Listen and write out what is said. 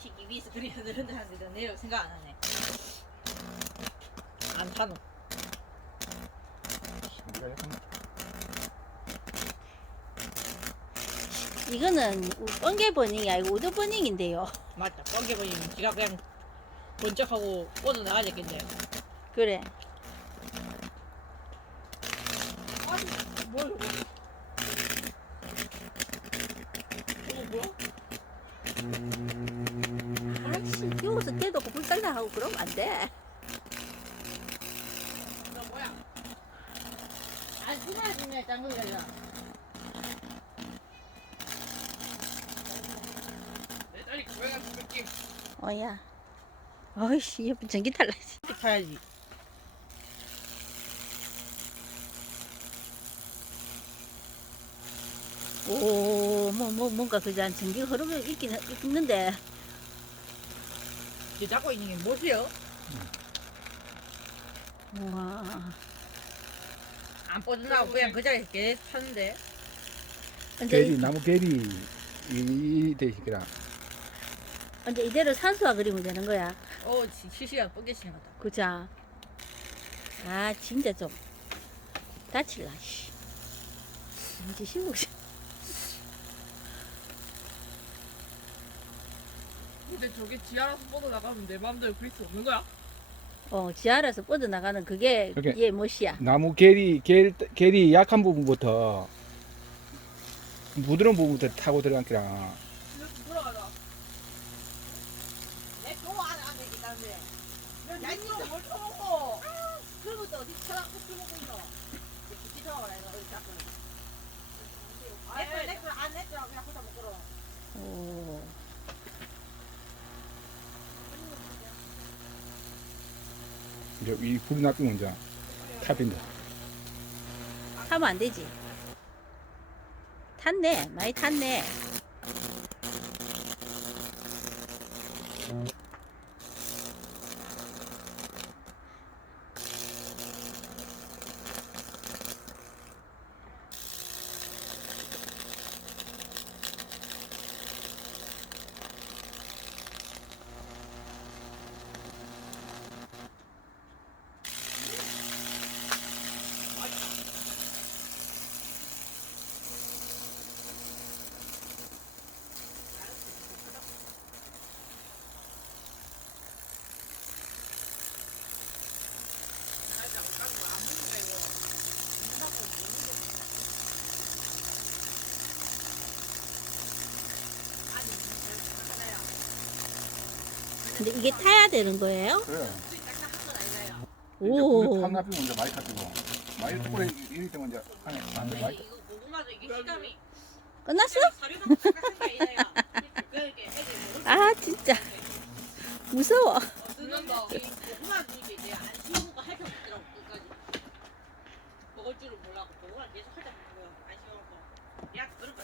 시기 위에서 그리 흔들흔들 하는데 내려 생각 안 하네. 안 타노. 이거는 우- 번개 버닝이 아니고 우드 버닝인데요. 맞다. 뻥개 보이면 지가 그냥 번쩍하고 뻗어 나가야 되겠네. 그래. 아니, 뭘 이거? 이거 뭐야? 아이씨, 끼워서 떼놓고 불살라 하고 그러면 안 돼. 이거 뭐야? 안 쓰나 지네 짱구이가. 어야. 어이씨, 옆에 전기 탈라. 타야지. 오, 뭐, 뭐, 뭔가 그냥 전기가 흐르고 있긴 있는데. 이제 잡고 있는 게 뭐지요? 우와. 안 뻗어나고 그냥 그 자리에 계속 타는데. 근데, 게리 나무 게리 이 되시기라 근데 이대로 산소화 그리면 되는 거야. 어, 시- 실시간 뻗겠시는 거다. 그자. 아, 진짜 좀. 다칠라, 씨. 이제 신고 근데 저게 지하라서 뻗어 나가면 내 마음대로 그릴 수 없는 거야? 어, 지하라서 뻗어 나가는 그게 그게- 얘 멋이야. 나무 게리 게리, 게리 약한 부분부터 부드러운 부분부터 타고 들어간 기라 이렇게 돌아가자. 내 그거 안 하네, 기다는데. 야, 이거 뭘 쳐먹어? 그리고 또 어디 쳐다보고 먹고? 기치 타워라, 이거 어디 잡고. 내걸, 내걸, 안 내걸, 그냥 혼자 먹으러. 오. 이제 이 불이 나쁘면 이제 탑인다 타면 안 되지. 탔네. 많이 탔네. 근데 이게 타야 되는 거예요? 그래 오. 탑 나쁘면 이제 많이 탔고 많이 뚜꾸레 이럴 안에 안 돼, 많이 탔- 이거 고구마도 이게 식감이. 끝났어? 아, 진짜. 무서워. 듣는다. 고구마 주니까 이제 안 씹고 핥아 먹더라고, 끝까지. 먹을 줄은 몰라고 고구마 계속 먹는 거야. 안 씹어먹고. 야, 그런 거.